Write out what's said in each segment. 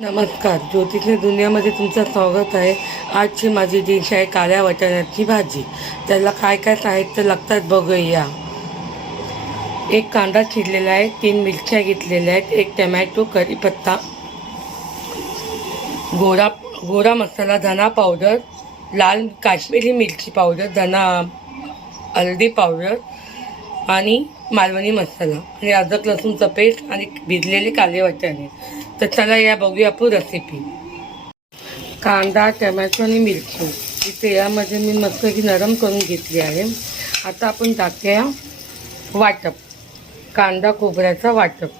नमस्कार, ज्योतिषच्या दुनियामध्ये तुमचं स्वागत आहे. आजची माझी डिश आहे काळ्या वाटाण्याची भाजी. त्याला काय काय साहित्य लागतात बघूया. एक कांदा चिरलेला आहे, 3 मिरच्या घेतलेल्या आहेत, एक टमॅटो, कढीपत्ता, गोडा मसाला, धना पावडर, लाल काश्मीरी मिरची पावडर, हळदी पावडर आणि मालवणी मसाला आणि अद्रक लसूणचा पेस्ट आणि भिजलेले काळे वाटाणे. तर चला या बघूया आपण रेसिपी. कांदा, टमॅटो आणि मिरची ही तेलामध्ये मी मस्त की नरम करून घेतली आहे. आता आपण टाकूया वाटप, कांदा खोबऱ्याचा वाटप.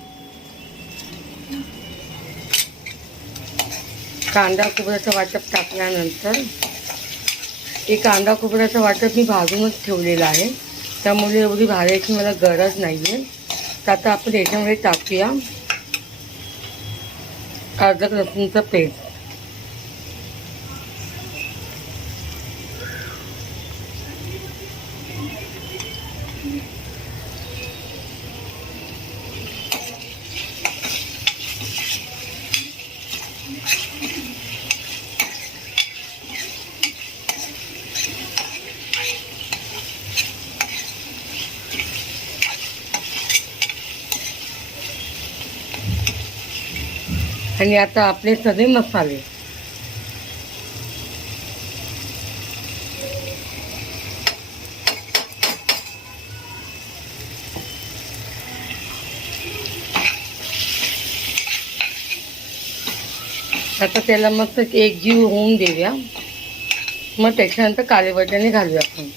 कांदा खोबऱ्याचं वाटप टाकल्यानंतर हे कांदा खोबऱ्याचं वाटप मी भाजूनच ठेवलेलं आहे, त्यामुळे एवढी भाजायची मला गरज नाही आहे. तर आता आपण याच्यामध्ये टाकूया अद्रक लसूणचं पेस्ट. आणि आता आपले सगळे मसाले आता त्याला मस्त एकजीव होऊन देऊया. मग त्याच्यानंतर काळे वाटाणे घालूया आपण.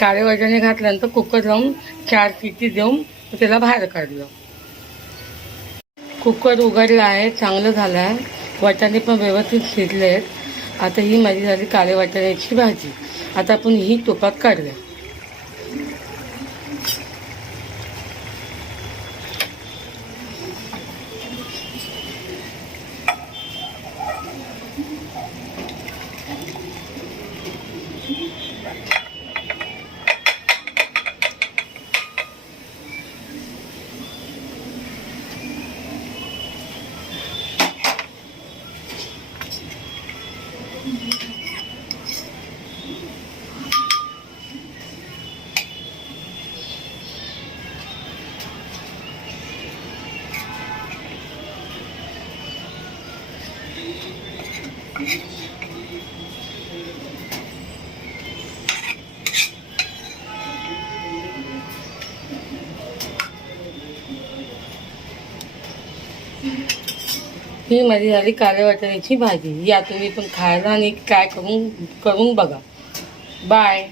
काळे वाटाणे घातल्यानंतर कुकर लावून 4 शिटी देऊन त्याला बाहेर काढलं. कुकर उघडला आहे, चांगलं झालं आहे. वाटाणे पण व्यवस्थित शिजले आहेत. आता ही माझी झाली काळे वाटाण्याची भाजी. आता आपण ही तुपात काढूया. ही माझी झाली काळ्या वाटाण्याची भाजी. या तुम्ही पण खायला आणि काय करून बघा. बाय.